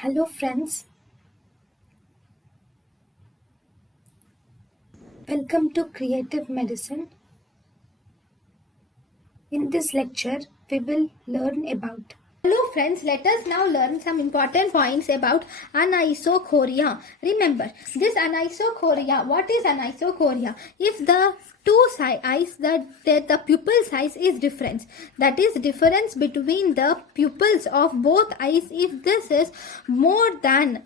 Hello friends, welcome to Creative Medicine. In this lecture, we will learn about. Hello friends, let us now learn some important points about anisocoria. Remember, this anisocoria, what is anisocoria? If the two eyes, the pupil size is different, that is difference between the pupils of both eyes, if this is more than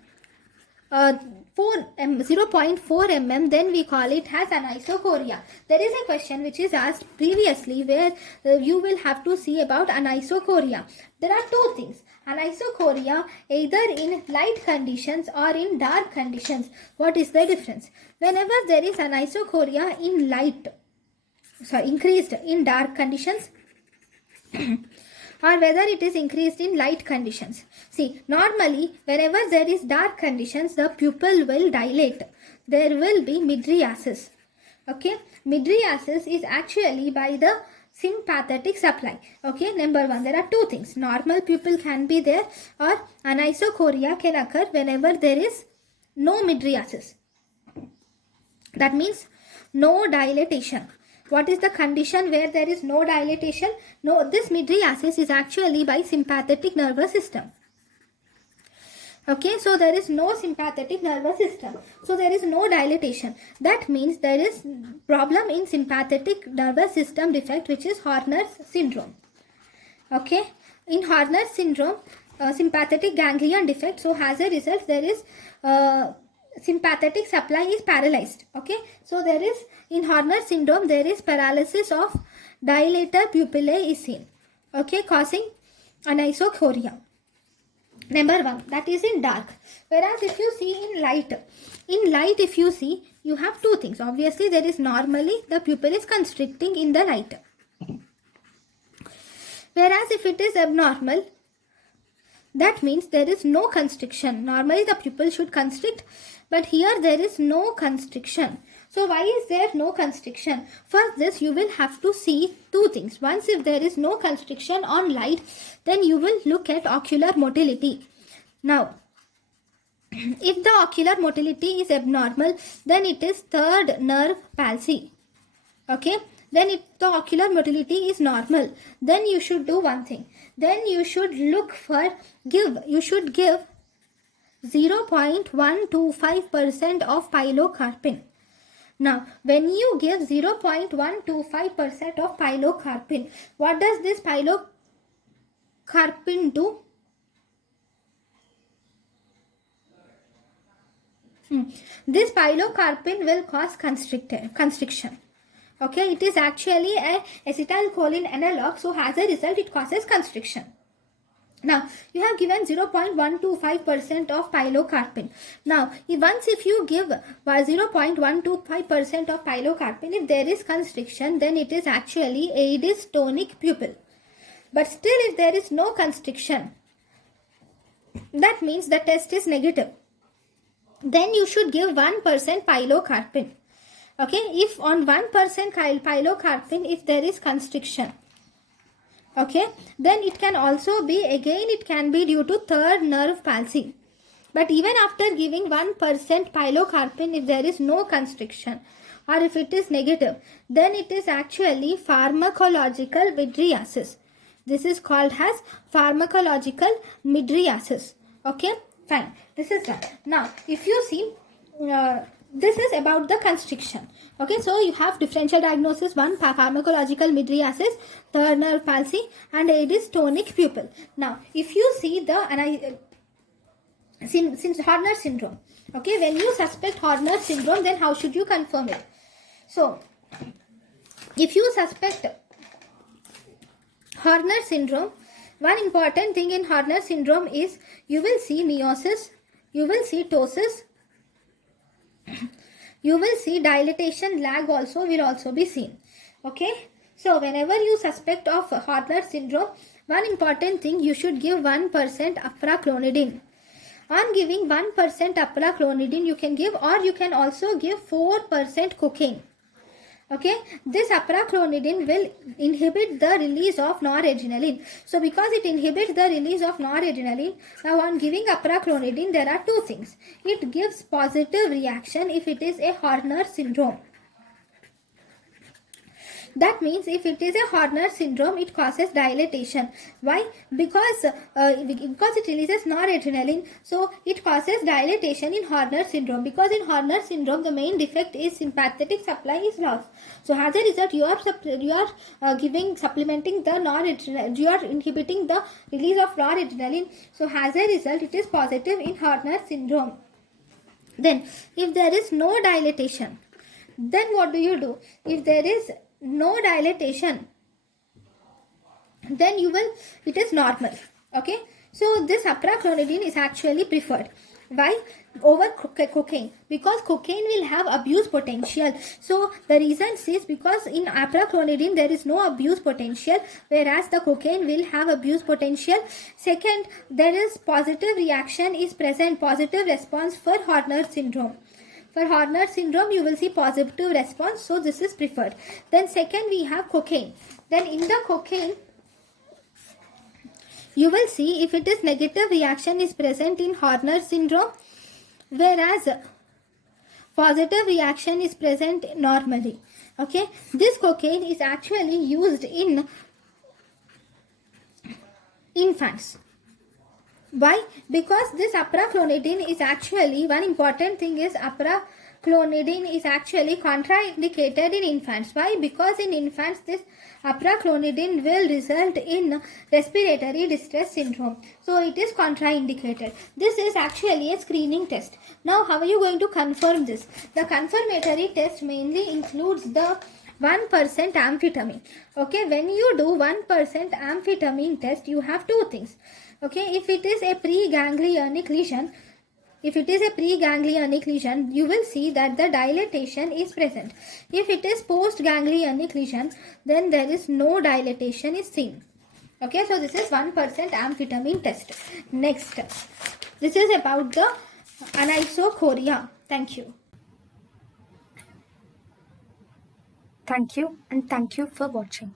0.4 mm, then we call it as anisocoria. There is a question which is asked previously where you will have to see about anisocoria. There are two things. Anisocoria either in light conditions or in dark conditions. What is the difference? Whenever there is anisocoria in increased in dark conditions, or whether it is increased in light conditions. See, normally whenever there is dark conditions, the pupil will dilate. There will be mydriasis. Okay, mydriasis is actually by the sympathetic supply. Okay, number one, there are two things. Normal pupil can be there, or anisocoria can occur whenever there is no mydriasis. That means no dilatation. What is the condition where there is no dilatation? No, this mydriasis is actually by sympathetic nervous system. Okay, so there is no sympathetic nervous system. So there is no dilatation. That means there is problem in sympathetic nervous system defect, which is Horner's syndrome. Okay, in Horner's syndrome, sympathetic ganglion defect. So as a result, there is sympathetic supply is paralyzed. Okay, so there is in Horner syndrome, there is paralysis of dilator pupillae is seen. Okay, causing anisocoria. Number one, that is in dark. Whereas if you see in light if you see, you have two things. Obviously, there is normally the pupil is constricting in the light. Whereas if it is abnormal, that means there is no constriction. Normally the pupil should constrict, but here there is no constriction. So why is there no constriction? For this you will have to see two things. Once, if there is no constriction on light, then you will look at ocular motility. Now, if the ocular motility is abnormal, then it is third nerve palsy. Okay, then if the ocular motility is normal, then you should do one thing. Then you should look for give 0.125% of pilocarpine. Now, when you give 0.125% of pilocarpine, what does this pilocarpine do? This pilocarpine will cause constriction. Okay, it is actually an acetylcholine analog, so as a result it causes constriction. Now, you have given 0.125% of pilocarpine. Now, if you give 0.125% of pilocarpine, if there is constriction, then it is actually a tonic pupil. But still, if there is no constriction, that means the test is negative. Then you should give 1% pilocarpine. Okay, if on 1% pilocarpine, if there is constriction, okay, then it can also be, again it can be due to third nerve palsy. But even after giving 1% pilocarpine, if there is no constriction or if it is negative, then it is actually pharmacological mydriasis. This is called as pharmacological mydriasis. Okay, fine, this is done. Now, if you see, this is about the constriction. Okay, so you have differential diagnosis: one, pharmacological mydriasis, third nerve palsy, and it is tonic pupil. Now, if you see the since Horner syndrome, okay, when you suspect Horner syndrome, then how should you confirm it? So, if you suspect Horner syndrome, one important thing in Horner syndrome is you will see meiosis, you will see ptosis, you will see dilatation lag will also be seen. Okay, so whenever you suspect of Horner syndrome, one important thing, you should give 1% apraclonidine. On giving 1% apraclonidine, you can give, or you can also give 4% cocaine. Okay, this apraclonidine will inhibit the release of noradrenaline. So because it inhibits the release of noradrenaline, now on giving apraclonidine there are two things. It gives positive reaction if it is a Horner syndrome. That means if it is a Horner syndrome, it causes dilatation. Why? Because it releases noradrenaline, so it causes dilatation in Horner syndrome. Because in Horner syndrome, the main defect is sympathetic supply is lost. So as a result, you are supplementing the noradrenaline. You are inhibiting the release of noradrenaline. So as a result, it is positive in Horner syndrome. Then, if there is no dilatation, then what do you do? If there is no dilatation, then it is normal. Okay, so this apraclonidine is actually preferred. Why? Over cocaine, because cocaine will have abuse potential. So the reason is because in apraclonidine there is no abuse potential, whereas the cocaine will have abuse potential. Second, there is positive reaction is present, positive response for Horner syndrome. For Horner syndrome, you will see positive response, so this is preferred. Then second, we have cocaine. Then in the cocaine, you will see if it is negative reaction is present in Horner syndrome, whereas positive reaction is present normally. Okay, this cocaine is actually used in infants. Why? Because this apraclonidine is actually, one important thing is apraclonidine is actually contraindicated in infants. Why? Because in infants this apraclonidine will result in respiratory distress syndrome. So it is contraindicated. This is actually a screening test. Now how are you going to confirm this? The confirmatory test mainly includes the 1% amphetamine. Okay, when you do 1% amphetamine test, you have two things. Okay, if it is a preganglionic lesion, you will see that the dilatation is present. If it is postganglionic lesion, then there is no dilatation is seen. Okay, so this is 1% amphetamine test. Next, this is about the anisocoria. Thank you. Thank you and thank you for watching.